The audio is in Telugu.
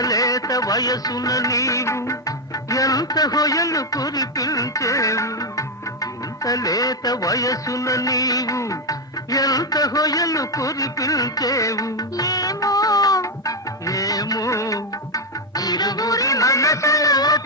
లేత వయసున నీవు ఎంత హొయలు కురిపించేవు? ఇంత లేత వయసున నీవు ఎంత హొయలు కురిపించేవు? ఏమో ఏమో ఇరువురి మనసులో